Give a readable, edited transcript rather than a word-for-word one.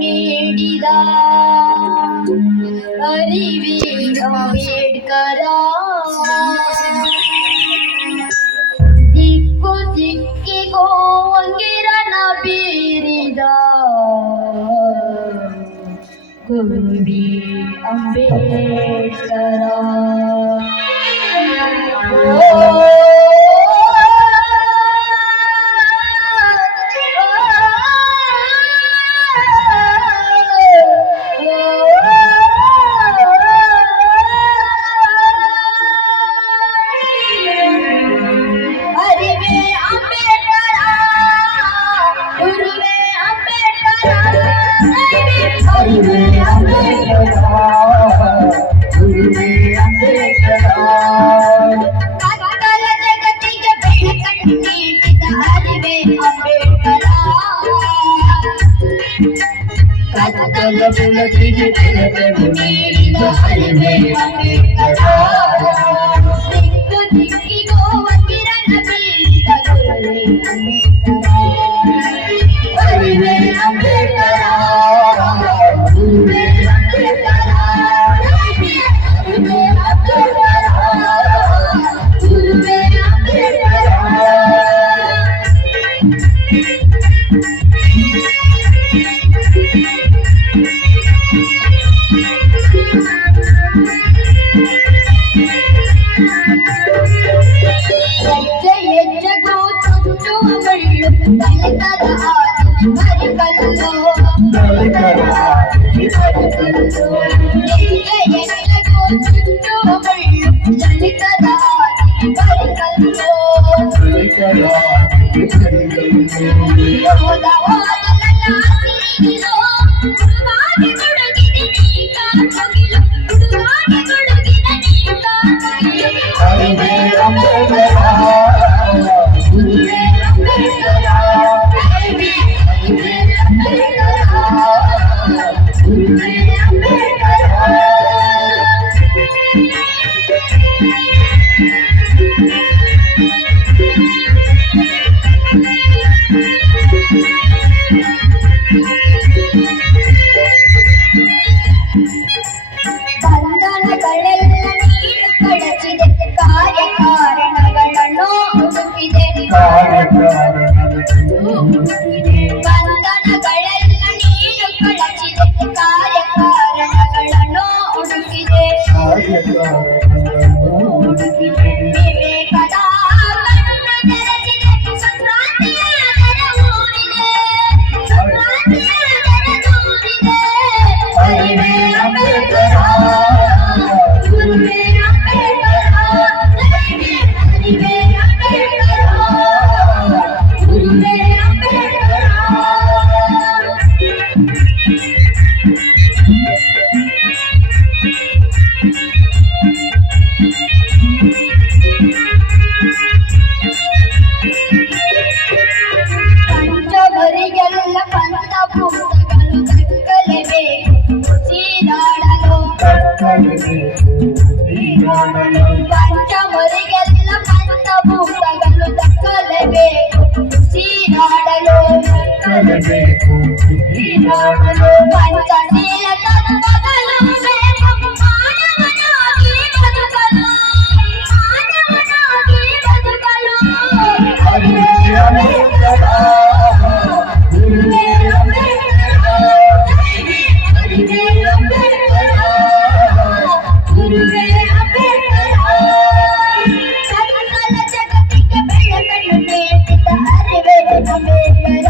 ನೀಡಿದ ಅರಿವಿ ಅಂಬೇಡ್ಕರ ದಿಕ್ಕು ದಿಕ್ಕಿಗೋ ಅಂಗಿರನ ಬೀರಿದ ಗುರುವಿ ಅಂಬೇಡ್ಕರ. ಕತ್ತಲ ಬೆಳಕಿಗೆ ಬೆಳಕನ್ನು ನೀಡಿದ ಅರಿವೆ ಅಂಬೇಡ್ಕರ. ದಿಕ್ಕು ದಿಕ್ಕಿಗೋ ಕಿರಣ ಬೀರಿದ ಗುರುವೇ ಅಂಬೇಡ್ಕರ. ಅರಿವೆ ಅಂಬೇಡ್ಕರ, ಗುರುವೇ ಅಂಬೇಡ್ಕರ, ಅರಿವೆ ಅಂಬೇಡ್ಕರ, ಗುರುವೇ ಅಂಬೇಡ್ಕರ. ಬಂಧನಗಳೆಲ್ಲ ನೀನು ಕಳಚಿದೆ, ಕಾರ್ಯಕಾರಣಗಳನ್ನು ಹುಡುಕಿದೆ. ವಿವೇಕದ ಕಣ್ಣು ತೆರೆಸಿದೆ, ಸಂಕ್ರಾಂತಿಯ ದರ ಮೂಡಿದೆ, ಸಂಕ್ರಾಂತಿಯ ದರ ತೋರಿದೆ. ಅರಿವೆ ಅಂಬೇಡ್ಕರ, ಗುರುವೇ ಅಂಬೇಡ್ಕರ, ಅರಿವೆ ಅಂಬೇಡ್ಕರ, ಗುರುವೇ ಅಂಬೇಡ್ಕರ. ಪಂಚಮರಿಗೆಲ್ಲ ಪಂಚಭೂತಗಳು ದಕ್ಕಲೇಬೇಕು ಉಸಿರಾಡಲು. ಪಂಚಮರಿಗೆಲ್ಲ ಪಂಚಭೂತಗಳು ದಕ್ಕಲೇಬೇಕು ಉಸಿರಾಡಲು. ಪಂಚಶೀಲ ತತ್ವಗಳು ಬೇಕು ಮಾನವನಾಗಿ ಬದುಕಲು, ಮಾನವನಾಗಿ ಬದುಕಲು. ಅರಿವೆ ಅಂಬೇಡ್ಕರ, ಗುರುವೇ ಅಂಬೇಡ್ಕರ, ಅರಿವೆ ಅಂಬೇಡ್ಕರ, ಗುರುವೇ ಅಂಬೇಡ್ಕರ. ಸಕಲ ಜಗತ್ತಿಗೆ ಬೆಳಕನ್ನು ನೀಡಿದ ಅರಿವೆ ಅಂಬೇಡ್ಕರ.